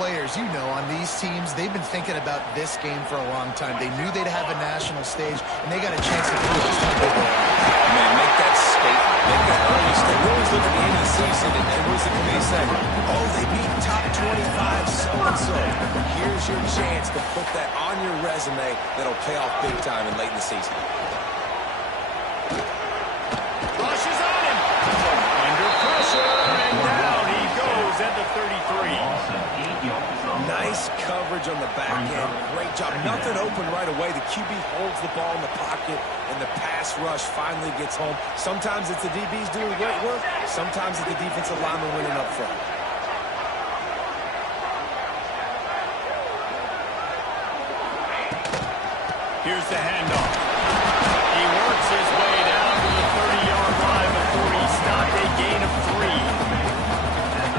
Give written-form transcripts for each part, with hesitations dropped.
players, you know, on these teams, they've been thinking about this game for a long time. They knew they'd have a national stage, and they got a chance to prove this time they will. Man, make that statement. Make that early statement. We always look at the end of the season, and what does the committee say? Oh, they beat top 25 so-and-so. Here's your chance to put that on your resume that'll pay off big time and late in the season. Rushes on him. Under pressure, and down he goes at the 33. Nice coverage on the back end. Great job. Nothing open right away. The QB holds the ball in the pocket, and the pass rush finally gets home. Sometimes it's the DBs doing great work. Sometimes it's the defensive lineman winning up front. Here's the handoff. He works his way down to the 30-yard line before he stopped a gain of 3.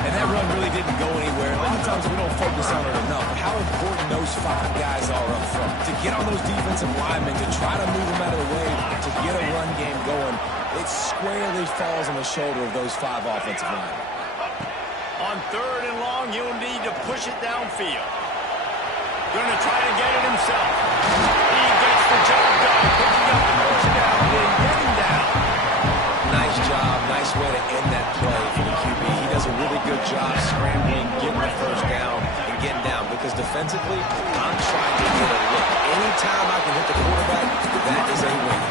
And that run really didn't go anywhere. A lot of times we don't focus on it enough. But how important those 5 guys are up front. To get on those defensive linemen, to try to move them out of the way, to get a run game going, it squarely falls on the shoulder of those 5 offensive linemen. On 3rd and long, he'll need to push it downfield. Going to try to get it himself. He gets the job done, picking up the first down and getting down. Nice job. Nice way to end that play for the QB. He does a really good job scrambling, getting the first down, and getting down. Because defensively, I'm trying to get a look. Anytime I can hit the quarterback, that is a win.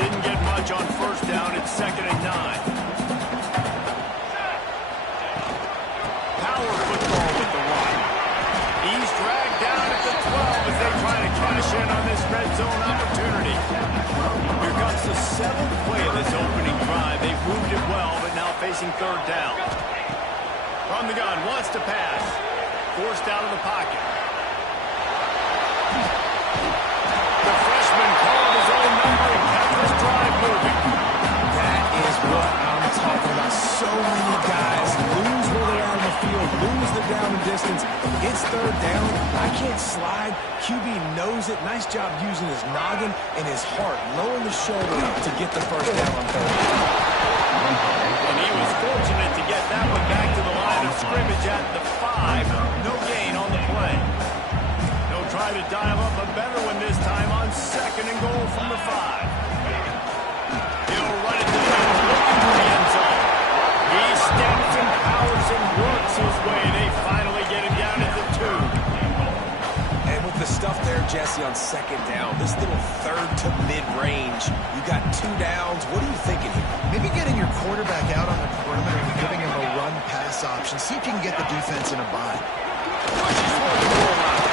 Didn't get much on first down. It's 2nd and 9. Power football with the run. He's dragged down at the 12 as they try to cash in on this red zone opportunity. Here comes the 7th play of this opening drive. They've moved it well, but now facing 3rd down. From the gun, wants to pass. Forced out of the pocket. The freshman called his own number and kept this drive moving. That is what I'm talking about. So many guys lose where they're out on the field, lose the down and distance. It's 3rd down. I can't slide. QB knows it. Nice job using his noggin and his heart, lowering the shoulder to get the first down on 3rd down. And he was fortunate to get that one back to the line of scrimmage at the 5. No gain on the play. He'll try to dial up a better one this time on 2nd and goal from the 5. He'll run it to the middle, looking for the end zone. He steps and powers and works his way. They finally get him down at the 2. And with the stuff there, Jesse, on 2nd down, this little 3rd to mid-range, you got 2 downs. What are you thinking here? Maybe getting your quarterback out on the perimeter and giving him a run-pass option. See if you can get the defense in a bind. Pushes for the goal line.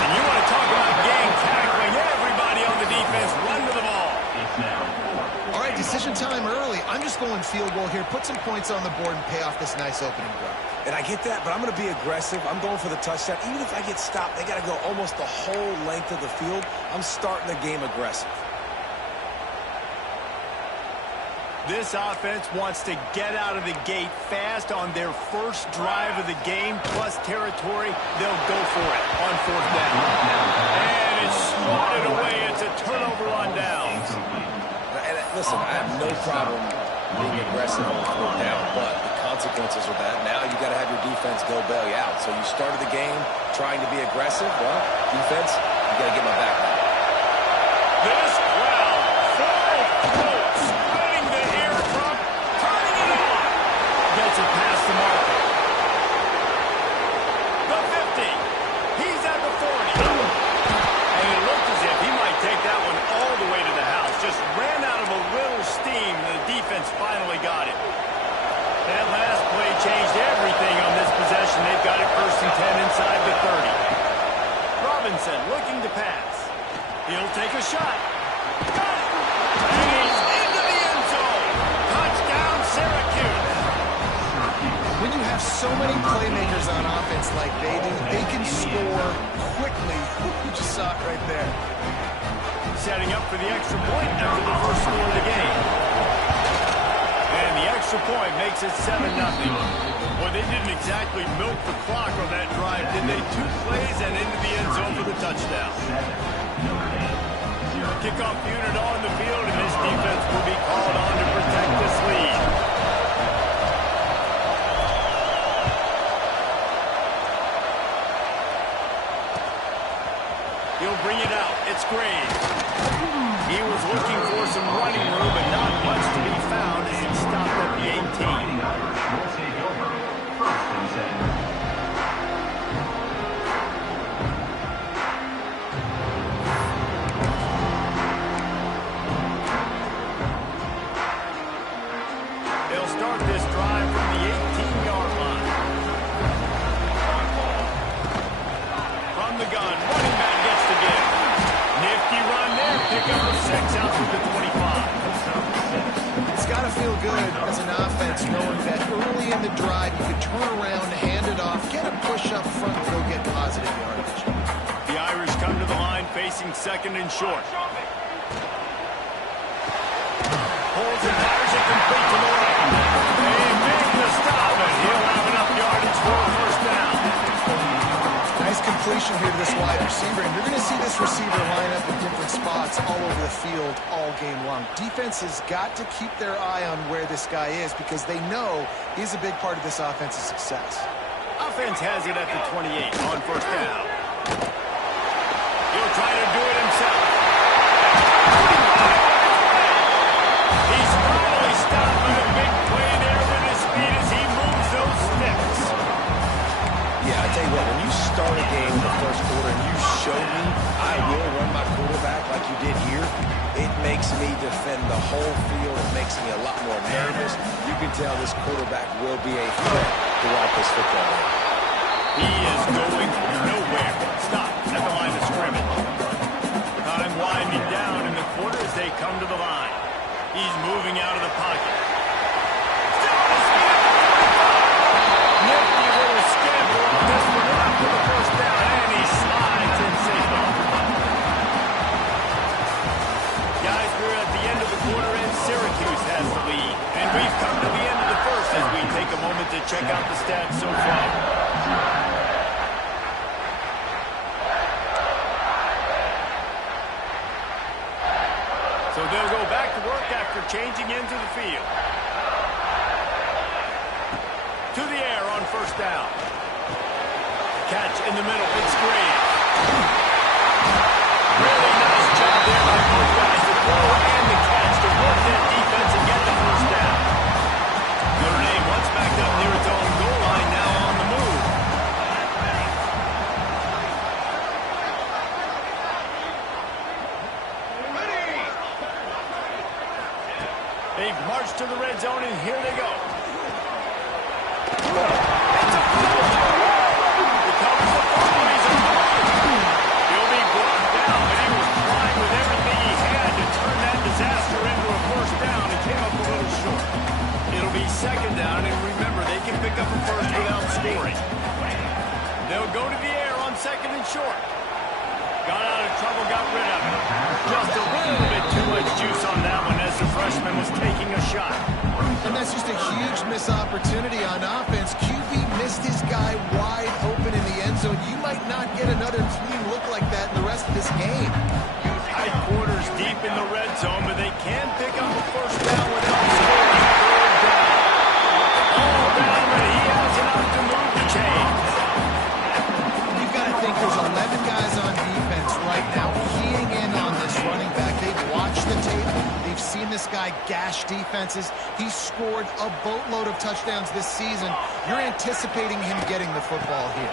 And you want to talk about gang tackling. Everybody on the defense run to the ball. All right, decision time early. I'm just going field goal here. Put some points on the board and pay off this nice opening drive. And I get that, but I'm going to be aggressive. I'm going for the touchdown. Even if I get stopped, they got to go almost the whole length of the field. I'm starting the game aggressive. This offense wants to get out of the gate fast on their first drive of the game, plus territory. They'll go for it on 4th down. And it's swatted away. It's a turnover on downs. And listen, I have no problem being aggressive on 4th down, but the consequences of that, now you got to have your defense go bail you out. So you started the game trying to be aggressive. Well, defense, you got to get my back now. This crowd, full throat, spreading the eardrum, turning it on. Gets it past the marker. The 50. He's at the 40. And it looked as if he might take that one all the way to the house. Just ran out of a little steam. The defense finally got it. That last play changed everything on this possession. They've got it 1st and 10 inside the 30. Robinson looking to pass. He'll take a shot. Got it! And he's into the end zone. Touchdown, Syracuse. When you have so many playmakers on offense like they do, they can score quickly. You just saw it right there. Setting up for the extra point after the first score of the game. And the extra point makes it 7-0. Well, they didn't exactly milk the clock on that drive, did they? 2 plays and into the end zone for the touchdown. Kickoff unit on the field, and this defense will be called on to protect this lead. bring it out. It's Graves. He was looking for some running room, but not much to be found as he stopped at the 18. Will take over. First and 10. They'll start this drive from the 18-yard line. From the gun, running back gets the give. Nifty run there, pick up a 6 out to the 25. It's got to feel good as an offense knowing that early in the drive you can turn around, hand it off, get a push up front, and go get positive yardage. The Irish come to the line facing second and short. Holds and fires it complete to the right. They make the stop, and he'll have enough yardage for a first down. Nice completion here to this wide receiver, and you're going to see this receiver line up in different spots all over the field all game long. Defense has got to keep their eye on where this guy is because they know he's a big part of this offense's success. Offense has it at the 28 on first down. He'll try to do it himself. He's finally stopped with a big play there with his speed as he moves those sticks. Yeah, I tell you what, when you start a game in the first quarter and you show me I will run my quarterback like you did here, it makes me defend the whole field. It makes me a lot more nervous. You can tell this quarterback will be a threat throughout this football game. He is going nowhere. Stop at the line of scrimmage. Time winding down in the quarter as they come to the line. He's moving out of the pocket. Still on his feet at the 25. Nifty little scamper on this one up for the first down, and he slides in safely. Guys, we're at the end of the quarter, and Syracuse has the lead. And we've come to the end of the first as we take a moment to check out the stats so far. So they'll go back to work after changing into the field. To the air on first down. Catch in the middle. It's Graves. Really nice job there by both guys to throw and the catch to work that defense and get the first down. Notre Dame once backed up near its own goal line, now on the move. They've marched to the red zone, and here they go. It's a fumble. Recovers the fumble. He's on the line. He'll be brought down, but he was trying with everything he had to turn that disaster into a first down and came up a little short. It'll be second down, and remember, they can pick up a first without scoring. They'll go to the air on second and short. Got out of trouble, got rid of it. Just a little bit too much juice on that one as the freshman was taking a shot. And that's just a huge missed opportunity on offense. QB missed his guy wide open in the end zone. You might not get another clean look like that in the rest of this game. Tight quarters deep in the red zone, but they can pick up a first down without scoring. Third down. All down, but he has enough to move the chains. You've got to think there's 11 guys on defense right now keying in on this running back. They've watched the tape. They've seen this guy gash defenses. He's scored a boatload of touchdowns this season. You're anticipating him getting the football here.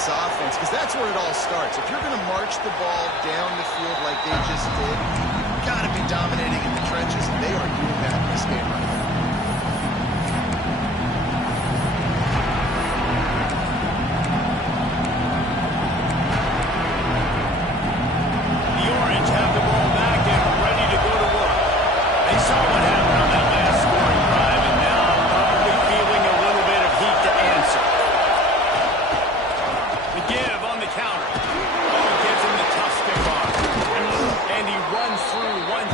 Offense, because that's where it all starts. If you're going to march the ball down the field like they just did, you've got to be dominating in the trenches, and they are doing that in this game right now. The Orange have the ball back and ready to go to work. They saw what happened on that last scoring drive, and now probably feeling a little bit of heat to answer. Give on the counter. Oh, gives him the tough stiff arm. And he runs through one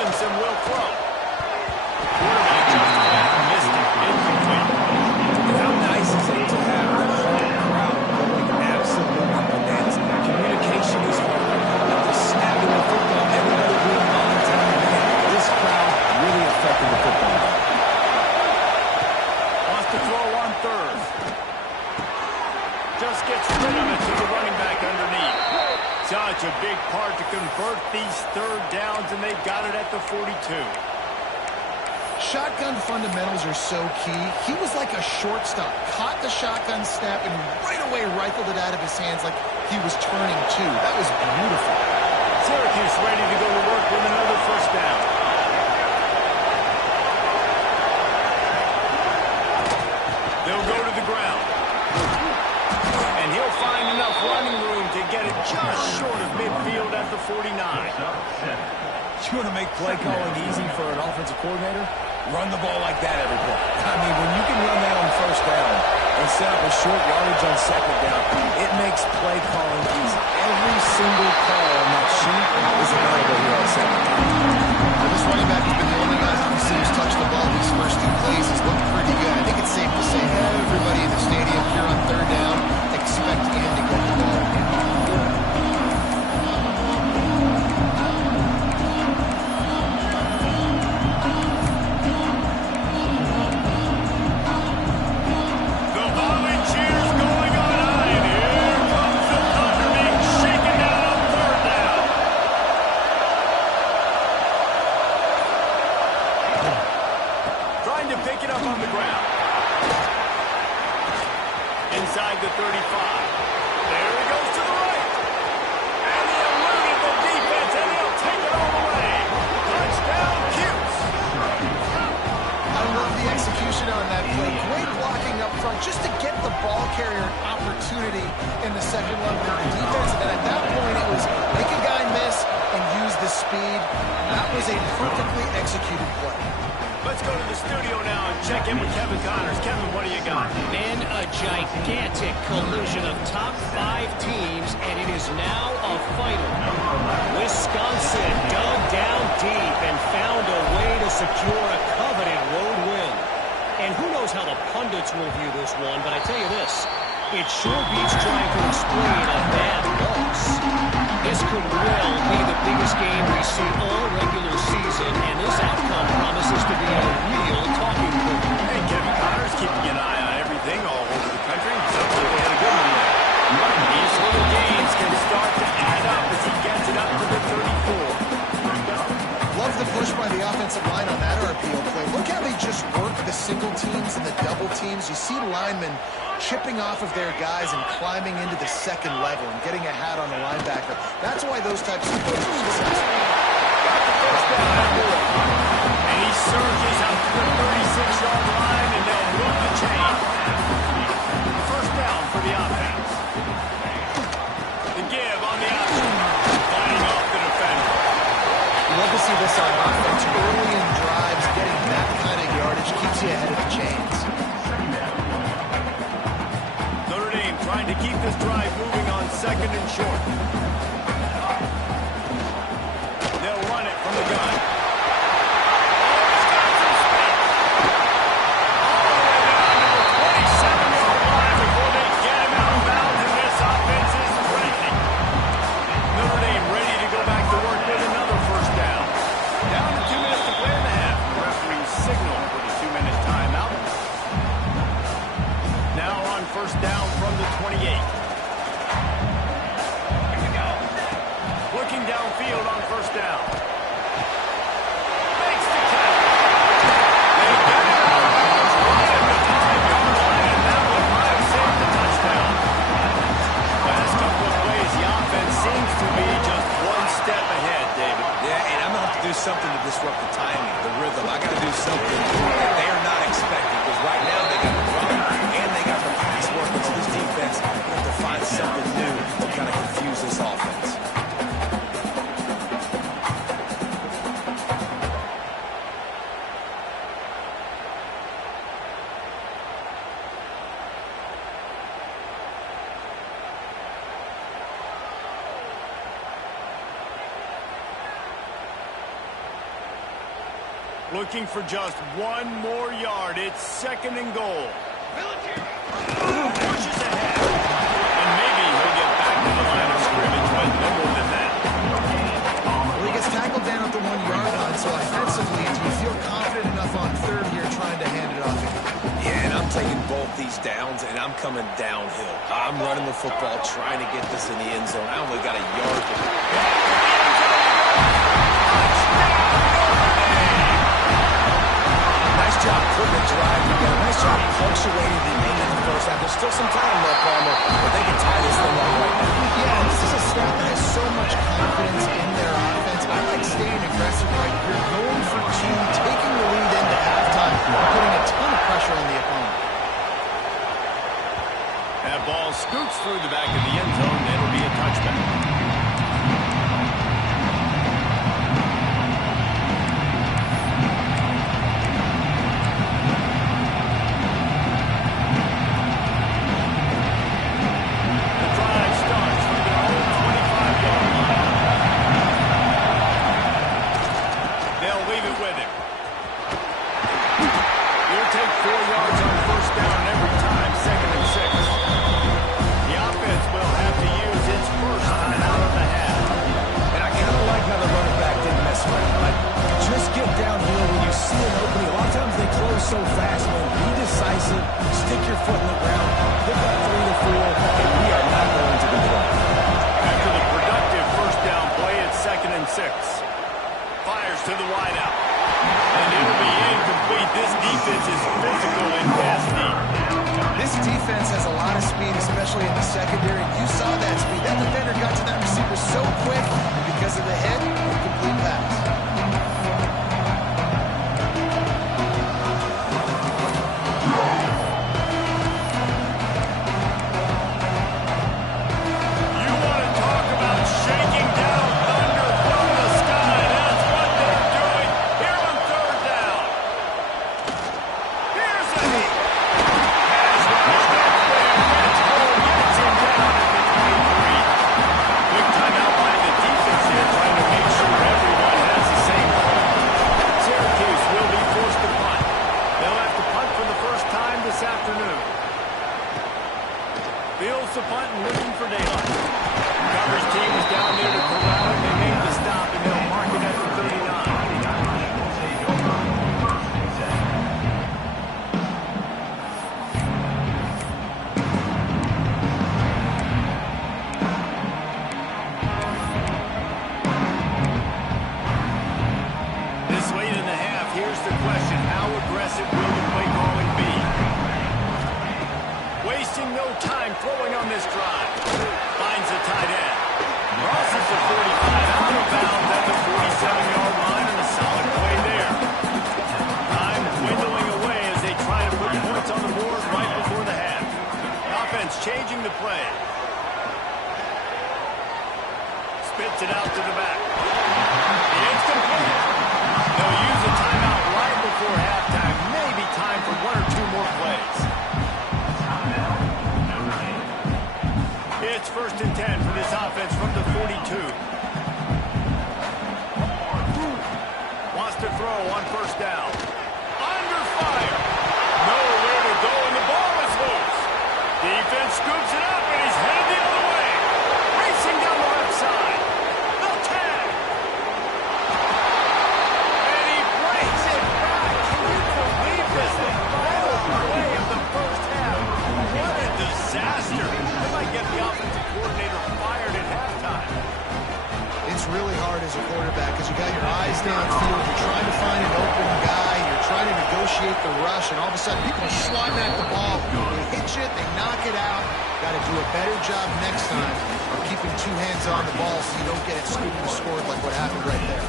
Robinson will throw. Quarterback just missed it. Incomplete. How nice is it to have the home crowd going absolutely bananas? Communication is hard. At the snap of the football, everybody being on time. Man, this crowd really affected the football game. Wants to throw on third. Just gets rid of it to the running back underneath. Such a big part to convert these third downs, and they got it at the 42. Shotgun fundamentals are so key. He was like a shortstop. Caught the shotgun snap and right away rifled it out of his hands like he was turning two. That was beautiful. Syracuse ready to go to work with another first down. They'll go to the ground. And he'll find enough running room to get it just short of midfield at the 49. You want to make play calling easy for an offensive coordinator? Run the ball like that every play. I mean, when you can run that on first down and set up a short yardage on second down, it makes play calling easy. Every single call on that sheet is available here on second down. This running back has been the only guy who seems touch the ball these first two plays. He's looked pretty good. I think it's safe to say everybody in the stadium here on third down expect him to get the ball again. Inside the 35. There he goes to the right. And he eluded the defense, and he'll take it all the way. Touchdown, Cuse. I love the execution on that play. Great blocking up front just to get the ball carrier an opportunity in the second level of the defense. And then at that point, it was make a guy miss and use the speed. That was a perfectly executed play. Let's go to the studio now and check in with Kevin Connors. Kevin, what do you got? Man, a gigantic collision of top 5 teams, and it is now a final. Wisconsin dug down deep and found a way to secure a coveted road win. And who knows how the pundits will view this one, but I tell you this, it sure beats trying to explain a bad loss. This could well be the biggest game we see all regular season, and this outcome promises to be a real talking point. Hey, Kevin Connors keeping an eye on everything all over the country. Hopefully they had a good one there. These little games can start to add up as he gets it up to the 34. Love the push by the offensive line on that RPO play. Look how they just work the single teams and the double teams. You see linemen chipping off of their guys and climbing into the second level and getting a hat on the linebacker. That's why those types of plays are successful. Got the first down on board. And he surges out to the 36-yard line, and they'll move the chain. First down for the offense. The give on the option. Fighting off the defender. Love to see this on offense. Early in drives, getting that kind of yardage keeps you ahead of the chains. Notre Dame trying to keep this drive moving on second and short. They'll run it from the gun. First down from the 28. Looking downfield on first down. Makes the catch. They get it out of bounds right at the 5-yard line, and that one might have saved the touchdown. Last couple of plays, the offense seems to be just one step ahead, David. Yeah, and I'm going to have to do something to disrupt the timing, the rhythm. I got to do something that they are not expecting, because right now they got the run and they got the pass working. So this defense have to find something new to kind of confuse this offense. Looking for just one more yard. It's 2nd and goal. Pushes ahead. And maybe he'll get back to the line of scrimmage, but no more than that. Well, he gets tackled down at the 1-yard line, so offensively, do you feel confident enough on 3rd here trying to hand it off? Yeah, and I'm taking both these downs, and I'm coming downhill. I'm running the football, trying to get this in the end zone. I only got a yard to go. Nice job putting the drive together. Nice job punctuating the end of the first half. There's still some time left, Palmer, but they can tie this thing up right now. Yeah, this is a staff that has so much confidence in their offense. I like staying aggressive right here, going for 2, taking the lead into halftime, putting a ton of pressure on the opponent. That ball scoots through the back of the end zone. It'll be a touchback. So fast, man. Be decisive. Stick your foot in the ground. Pick up 3 to 4, and we are not going to be wrong. After the productive first down play, it's 2nd and 6. Fires to the wideout. And it'll be incomplete. This defense is physical in pass deep. This defense has a lot of speed, especially in the secondary. You saw that speed. That defender got to that receiver so quick, and because of the hit, incomplete pass. Fields the punt and looking for daylight. Coverage team is down there to corral it. They made the stop, and they'll mark it at the 39. This late in the half, here's the question. How aggressive will the play calling be? Wasting no time throwing on this drive. Finds the tight end. Crosses the 45 out of bounds at the 47-yard line, and a solid play there. Time dwindling away as they try to put points on the board right before the half. Offense changing the play. Spits it out to the back. It's complete. They'll use a timeout right before halftime. Maybe time for 1 or 2 more plays. It's 1st and 10 for this offense from the 42. Wants to throw on 1st down. Under fire. Nowhere to go, and the ball is loose. Defense scoops it up, and he's headed the other way. Racing down the left side. The tag. And he breaks it back. Can you believe this? The final play of the first half. What a disaster. They might get the offensive coordinator fired at halftime. It's really hard as a quarterback because you got your eyes downfield. You're trying to find an open guy. You're trying to negotiate the rush, and all of a sudden people are swatting at the ball. They hit you, they knock it out. Got to do a better job next time of keeping 2 hands on the ball so you don't get it scooped and scored like what happened right there.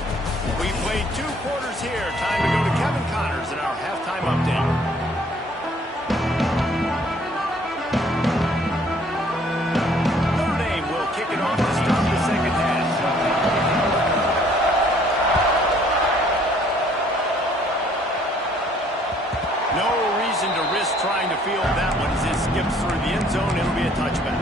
We played 2 quarters here. Time to go to Kevin Connors in our halftime update. Kick it off to start the second half. No reason to risk trying to field that one as it skips through the end zone. It'll be a touchback.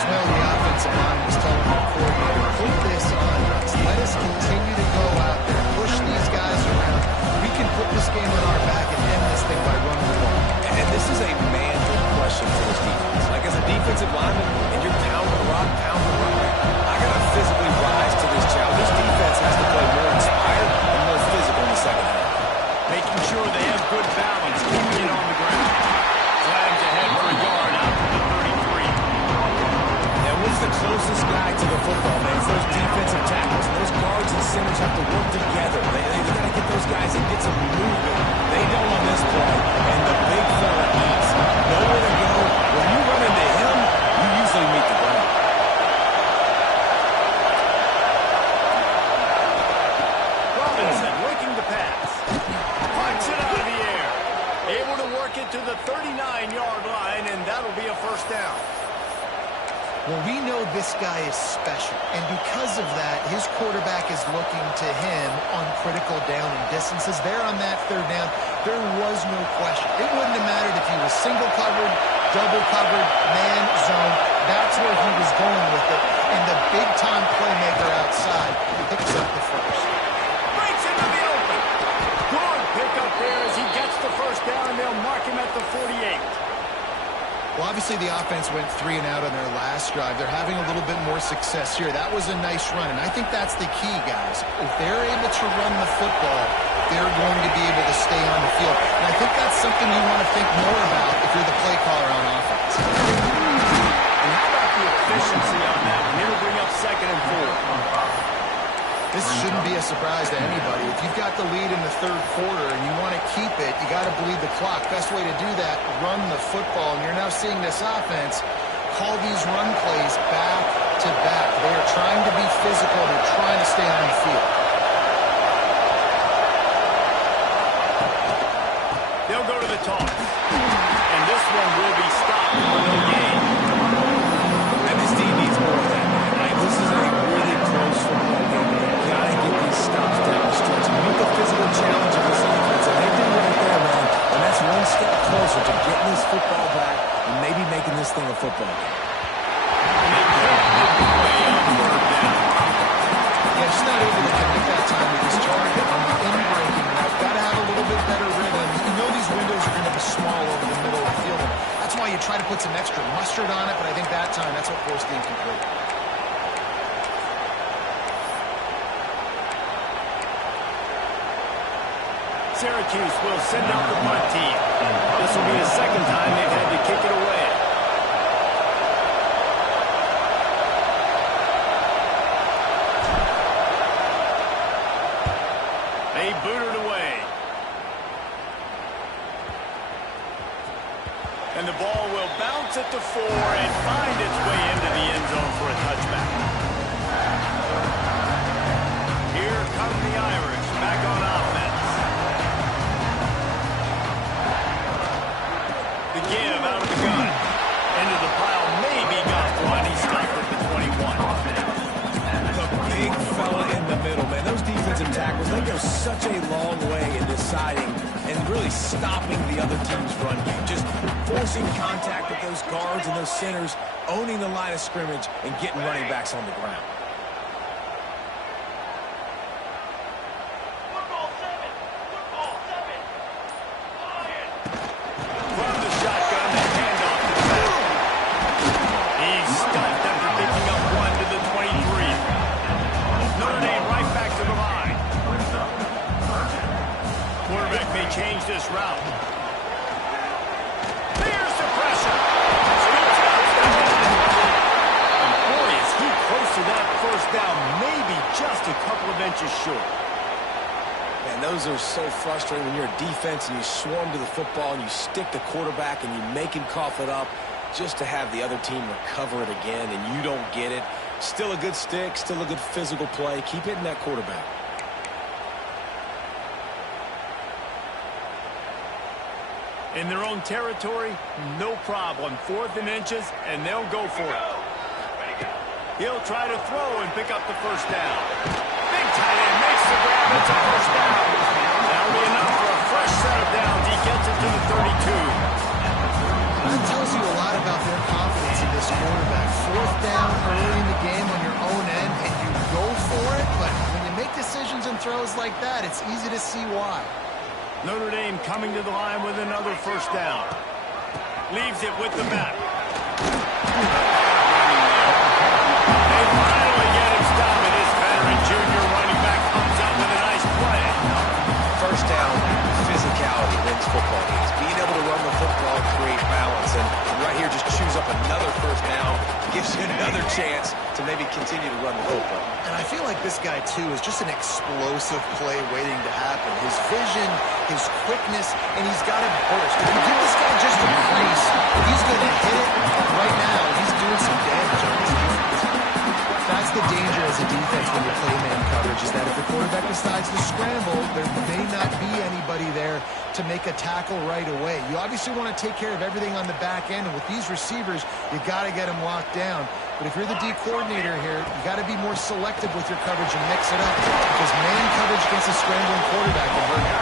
just know the offensive line was telling their coordinator, put this on us. Let us continue to go out there, push these guys around. We can put this game on our back and end this thing by running the ball. And this is a manhood question for this defense. Like, as a defensive lineman, and you're pound the rock, I got to physically rise to this challenge. This defense has to play more inspired and more physical in the second half. Making sure they have good balance, keeping it on the ground. Flags ahead for a yard out to the 33. And what's the closest guy to the football, man? It's those defensive tackles. And those guards and centers have to work together. They got to get those guys and get some movement. They don't on this play. And the big fella eats. Nowhere to go. When you run into him, you usually meet the ground. Robinson looking to pass. Punts it out of the air. Able to work it to the 39-yard line, and that'll be a first down. Well, we know this guy is special, and because of that, his quarterback is looking to him on critical down and distances. There on that third down, there was no question. It wouldn't have mattered if he was single covered, double covered, man, zone. That's where he was going with it, and the big-time playmaker outside picks up the first. Breaks into the open. Good pickup there as he gets the first down, and they'll mark him at the 48. Well, obviously the offense went 3 and out on their last drive. They're having a little bit more success here. That was a nice run, and I think that's the key, guys. If they're able to run the football, they're going to be able to stay on the field. And I think that's something you want to think more about if you're the play caller on offense. And how about the efficiency on that one? It'll bring up 2nd and 4. This shouldn't be a surprise to anybody. If you've got the lead in the third quarter and you want to keep it, you got to bleed the clock. Best way to do that, run the football. And you're now seeing this offense call these run plays back to back. They are trying to be physical. They're trying to stay on the field. They'll go to the toss. And this one will be stopped for no gain. And this team needs more of that, man. Right? This is a really close football game. You got to get these stops down the stretch and meet the physical challenge of this offense. And they do right there, man. And that's one step closer to getting this football back and maybe making this thing a football game. Yeah, just not able to connect that time with his target on the in-breaking route. Got to have a little bit better rhythm. You know these windows are going to be small over the middle of the field. That's why you try to put some extra mustard on it, but I think that time that's what forced the incomplete. Syracuse will send out the punt team. This will be the second time they've had to kick it away. They boot it away. And the ball will bounce at the 4 and find its way into the end zone for a touchback. Here come the Irish back on offense. The give out of the gun. Into the pile. Maybe got one. He stopped at the 21. The big fella in the middle, man. Those defensive tackles, they go such a long way in deciding and really stopping the other team's run game. Just forcing contact with those guards and those centers, owning the line of scrimmage, and getting running backs on the ground. From the shotgun, the handoff to the back. He's stuffed after picking up one to the 23. Notre Dame right back to the line. Quarterback may change this route. There's the pressure. Scoops out, step down. And boy, is he close to that first down, maybe just a couple of inches short. And those are so frustrating when you're a defense and you swarm to the football and you stick the quarterback and you make him cough it up just to have the other team recover it again and you don't get it. Still a good stick, still a good physical play. Keep hitting that quarterback. In their own territory, no problem. 4th and inches, and they'll go for it. He'll try to throw and pick up the first down. Big tight end makes the grab. It's a first down. That'll be enough for a fresh set of downs. He gets it to the 32. That tells you a lot about their confidence in this quarterback. Fourth down early in the game on your own end, and you go for it, but when you make decisions and throws like that, it's easy to see why. Notre Dame coming to the line with another first down. Leaves it with the back. They finally get him stopped, and this veteran junior running back comes up with a nice play. First down, physicality wins football games. Being able to run the football and create balance. And right here, just choose up another first down. Gives you another chance to maybe continue to run the football. And I feel like this guy, too, is just an explosive play waiting to happen. His vision, his quickness, and he's got a burst. If you give this guy just a crease, he's going to hit it. Right now, he's doing some damage on this defense. That's the danger as a defense when you play man coverage, is that if the quarterback decides to scramble, there may not be anybody there to make a tackle right away. You obviously want to take care of everything on the back end, and with these receivers, you got to get them locked down. But if you're the D coordinator here, you got to be more selective with your coverage and mix it up, because man coverage against a scrambling quarterback can hurt you.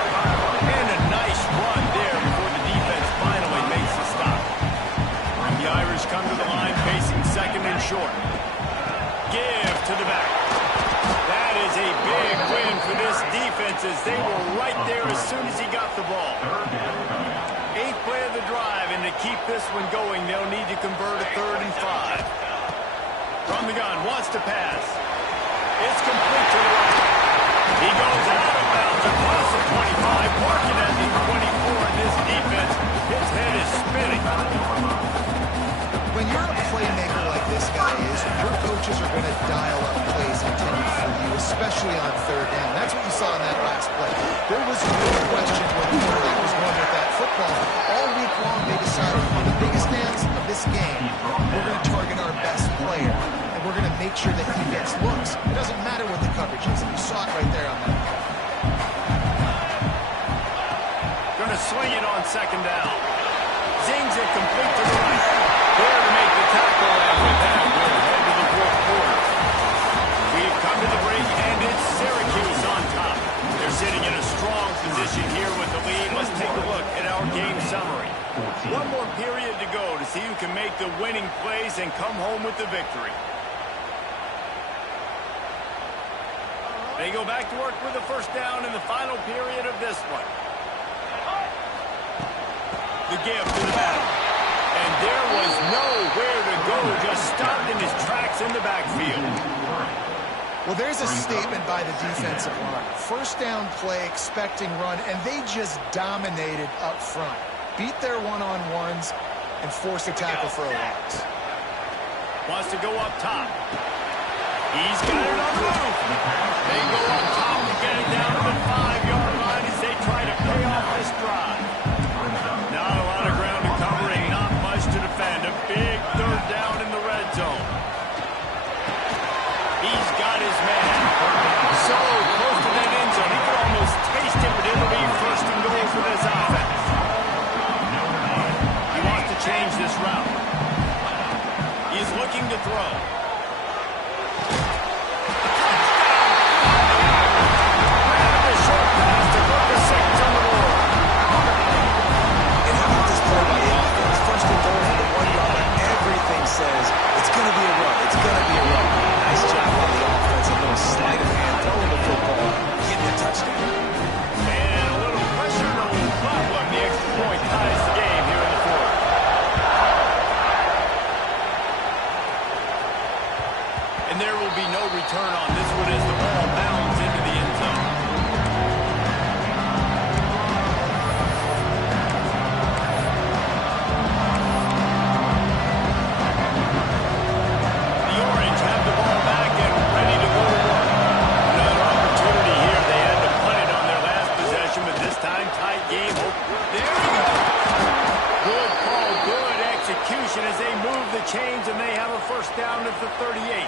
And a nice run there before the defense finally makes the stop. The Irish come to the line facing second and short. Give to the back. That is a big win for this defense, as they were right there as soon as he got the ball. Eighth play of the drive, and to keep this one going, they'll need to convert a 3rd and 5. From the gun, wants to pass. It's complete to the right. He goes out of bounds across the 25, parking at the 24, and this defense, his head is spinning. When you're a playmaker like this guy is, your coaches are going to dial up plays intended for you, especially on 3rd down. That's what you saw in that last play. There was no question where the quarterback was going with that football. All week long, they decided on the biggest dance of this game, we're going to target our best player, and we're going to make sure that he gets looks. It doesn't matter what the coverage is, and you saw it right there on that play. Going to swing it on 2nd down. Zings it complete to the right. There to make the tackle, and with that, we'll head to the 4th quarter. We've come to the break, and it's Syracuse on top. They're sitting in a strong position here with the lead. Let's take a look at our game summary. One more period to go to see who can make the winning plays and come home with the victory. They go back to work with a first down in the final period of this one. The give to the back. And there was nowhere to go, just stopped in his tracks in the backfield. Well, there's a statement by the defensive line. First down play, expecting run, and they just dominated up front. Beat their one-on-ones and forced a tackle for a loss. Wants to go up top. He's got it on the roof. They go up top to get it down to the 5-yard line as they try to pay off this drive. Not a lot of ground to cover and not much to defend. A big 3rd down in the red zone. He's got his man. So close to that end zone. He could almost taste it, but it'll be 1st and goal for this offense. He wants to change this route. He's looking to throw. Says it's going to be a run. It's going to be a run. Nice job on the offense. A little sleight of hand, throwing the football, getting a touchdown. And a little pressure, no problem. The extra point ties the game here in the 4th. And there will be no return on this one as the ball bounds into the end zone. As they move the chains, and they have a first down at the 38.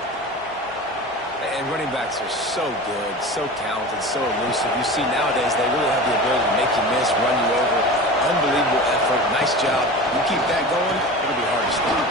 And running backs are so good, so talented, so elusive. You see nowadays they really have the ability to make you miss, run you over. Unbelievable effort. Nice job. You keep that going, it'll be hard to stop.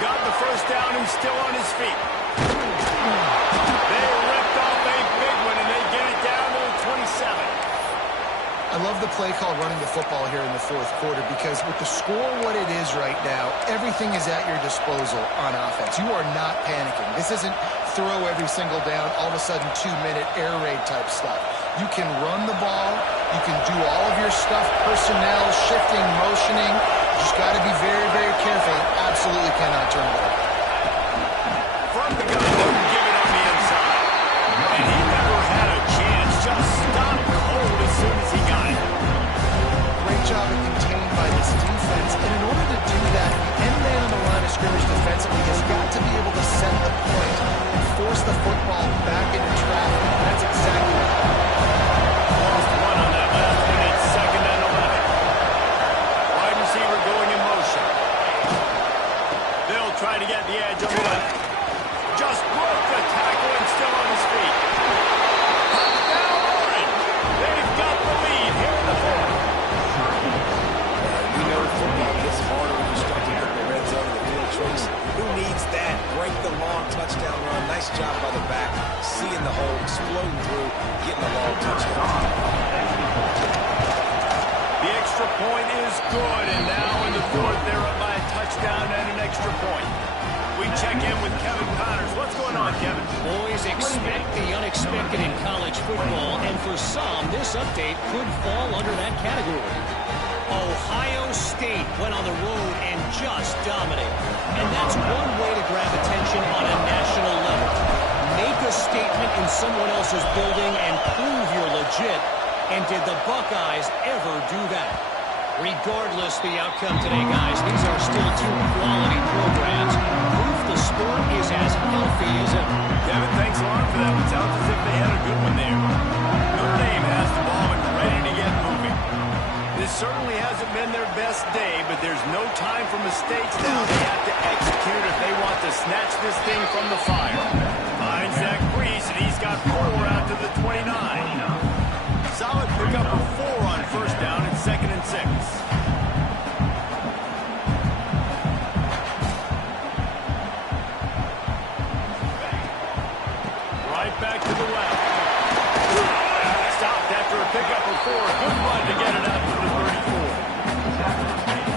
Got the first down and still on his feet. They ripped off a big one, and they get it down to the 27. I love the play call running the football here in the fourth quarter because with the score what it is right now, everything is at your disposal on offense. You are not panicking. This isn't throw every single down, all of a sudden 2-minute air raid type stuff. You can run the ball. You can do all of your stuff, personnel, shifting, motioning. You just got to be very, very careful and absolutely cannot turn it over. From the gun, give it on the inside. And he never had a chance. Just stopped cold as soon as he got it. Great job of contained by this defense. And in order to do that, the end man on the line of scrimmage defensively has got to be able to set the point and force the football back into traffic. That's exactly what happened. Almost one on that last minute, 2nd and 11. Wide receiver going in motion. They'll try to get the edge on the left. Just broke the tackle and still on his feet. Touchdown Orange. They've got the lead here in the fourth. We know football gets harder when you start to get in the red zone and the field tricks. Who needs that? Break the long touchdown run. Nice job by the back. Seeing the hole, exploding through, getting a long touchdown. The extra point is good, and now in the fourth, they're up by a touchdown and an extra point. We check in with Kevin Connors. What's going on, Kevin? Boys, expect the unexpected in college football, and for some, this update could fall under that category. Ohio State went on the road and just dominated. And that's one way to grab attention on a national level. Make a statement in someone else's building and prove you're legit. And did the Buckeyes ever do that? Regardless the outcome today, guys, these are still two quality programs. Proof the sport is as healthy as ever. Kevin, thanks a lot for that. It sounds as if they had a good one there. Notre Dame has the ball and ready to get moving. This certainly hasn't been their best day, but there's no time for mistakes now. They have to execute if they want to snatch this thing from the fire. Finds Zach Brees, and he's got 4 out to the 29. Solid pickup of 4 on first down and 2nd and 6. Right back to the left. Stopped after a pickup of 4. Good run to get it out to the 34.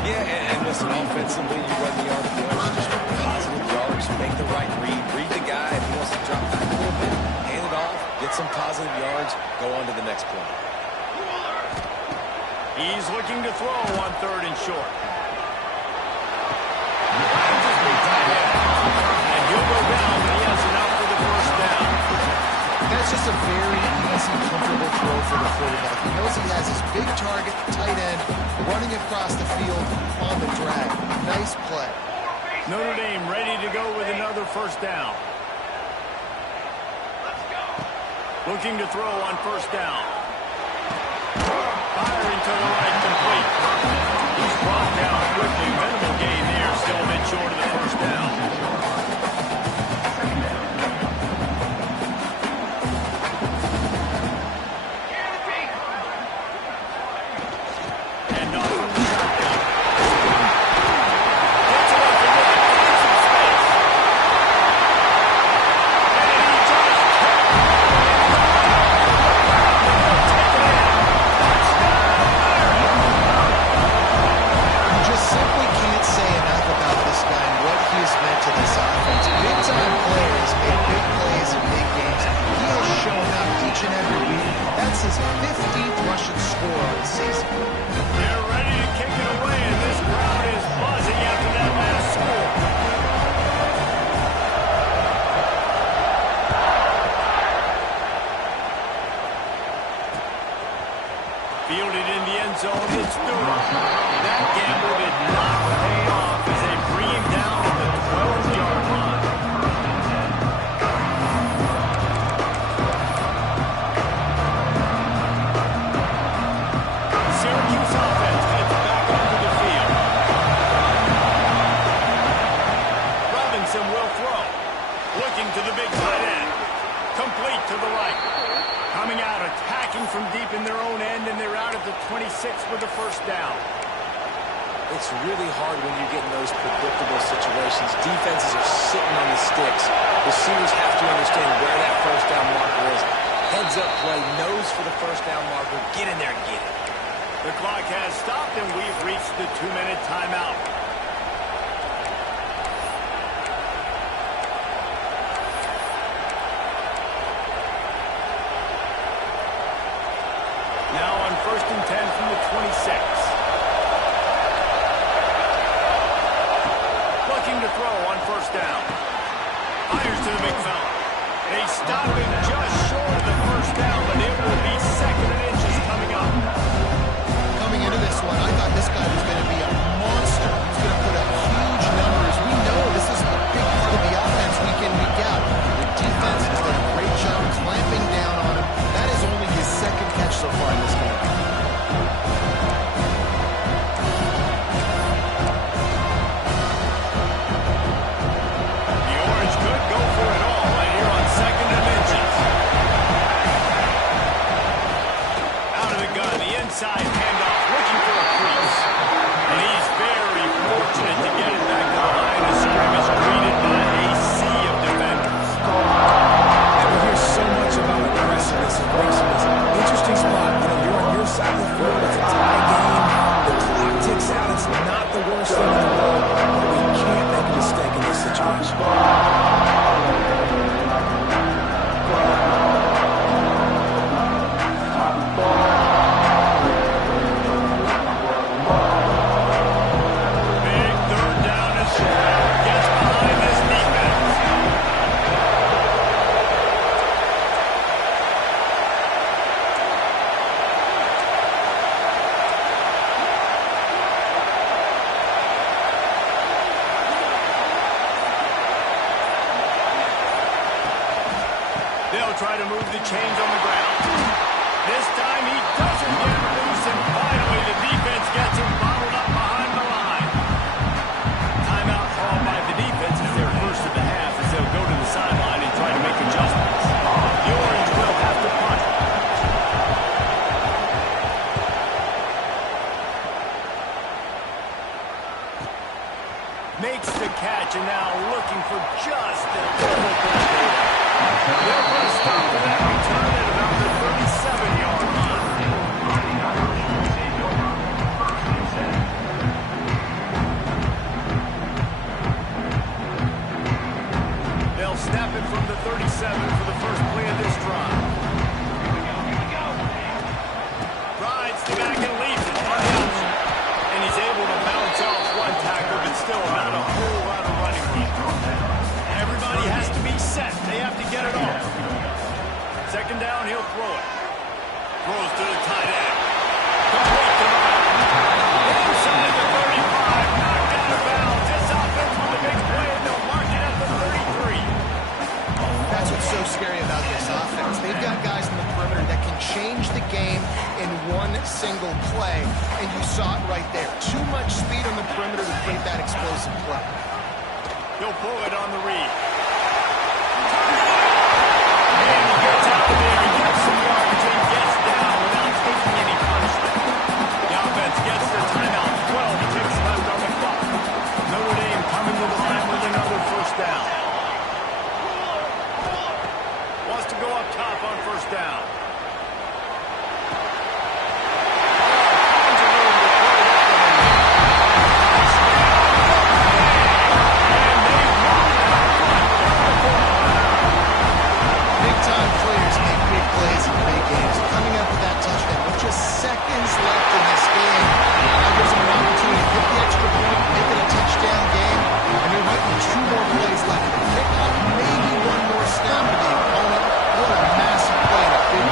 Yeah, and listen, offensively, you run the yard of yards, just positive yards, make the right read the guy. If he wants to drop back a little bit, hand it off, get some positive yards, go on to the next play. He's looking to throw on 3rd and short. Finds his big tight end. And he'll go down, but he has enough for the first down. That's just a very easy, comfortable throw for the quarterback. He knows he has his big target, tight end, running across the field on the drag. Nice play. Notre Dame ready to go with another first down. Looking to throw on first down. Firing to the right, complete. He's brought down quickly. Minimal gain there, still a bit short of the first down. And off from the shotgun. Gets away from it, finds some space. And he just You just simply can't say enough about this guy and what he has meant to this offense. Big-time players make big plays in big games. He has shown up each and every week. That's his 15th rushing score on the season. They're ready to kick it away, and this crowd is buzzing after that last score. Fielded in the end zone, it's Notre. That gamble did not pay off as they bring him down at the 12-yard line. Syracuse offense heads back onto the field. Robinson will throw. Looking to the big tight end. Complete to the right. Coming out, attacking from deep in their own end, and they're out at the 26 with the first down. It's really hard when you get in those predictable situations. Defenses are sitting on the sticks. Receivers have to understand where that first down marker is. Heads up play, nose for the first down marker. Get in there and get it. The clock has stopped, and we've reached the 2-minute timeout. Now on 1st and 10 from the 26. Looking to throw on 1st down. Fires to the big fella. They stop him just short of the 1st down, but it will be 2nd and inches coming up. Coming into this one, I thought this guy was going to be a monster. He's going to put up huge numbers. We know this is a big part of the offense week in, week out. The defense has done a great job clamping down on him. That is only his 2nd catch so far in this game. The Orange could go for it all right here on 2nd and inches. Out of the gun, the inside handoff, looking for a crease. And he's very fortunate to get it back to the line of scrimmage, greeted by a sea of defenders. We hear so much about aggressiveness and aggressiveness. Interesting spot. You know, you're on your side of the field. It's a tie game. The clock ticks out. It's not the worst thing in the world, but we can't make a mistake in this situation. Big 3rd down and short. Gets behind this defense. They'll try to move the chains on the ground. This time he doesn't get it loose, and finally the defense gets him bottled up behind the line. Timeout called by the defense is their first of the half as they'll go to the sideline and try to make adjustments. The Orange will have to punt. Makes the catch, and now looking for just a little bit. They'll put a stop to that return at about the 37-yard line. They'll snap it from the 37 for the first play of this drive. Rides the back and leaves it on the option. And he's able to bounce off one tackle, but still not a whole lot of running room. Everybody has to be set. They have to get it off. 2nd down, he'll throw it. Throws to the tight end. Complete to Notre. Inside the 35, knocked out of bounds. This offense with a big play, and they'll mark it at the 33. That's what's so scary about this offense. They've got guys in the perimeter that can change the game in one single play, and you saw it right there. Too much speed on the perimeter to create that explosive play. He'll pull it on the read. And he gets out of there, he gets some yards, and gets down without taking any punishment. The offense gets the timeout. 12 ticks left on the clock. Notre Dame coming to the line with another 1st down. Wants to go up top on 1st down. Seconds left in this game. That gives him an opportunity to get the extra point, make it a touchdown game, and there might be 2 more plays left. Pick up maybe 1 more snap to the opponent. What a massive play and a big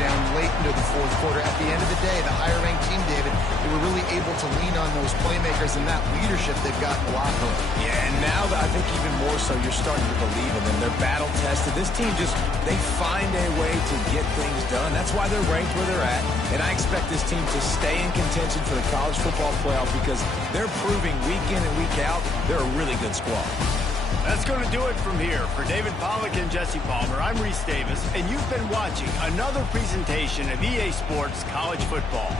down late into the fourth quarter. At the end of the day, the higher-ranked team, David, they were really able to lean on those playmakers and that leadership they've got in the locker room. Yeah, and now that I think even more so, you're starting to believe in them. They're battle-tested. This team they find a way to get things done. That's why they're ranked where they're at. And I expect this team to stay in contention for the college football playoff because they're proving week in and week out they're a really good squad. That's going to do it from here. For David Pollack and Jesse Palmer, I'm Reese Davis, and you've been watching another presentation of EA Sports College Football.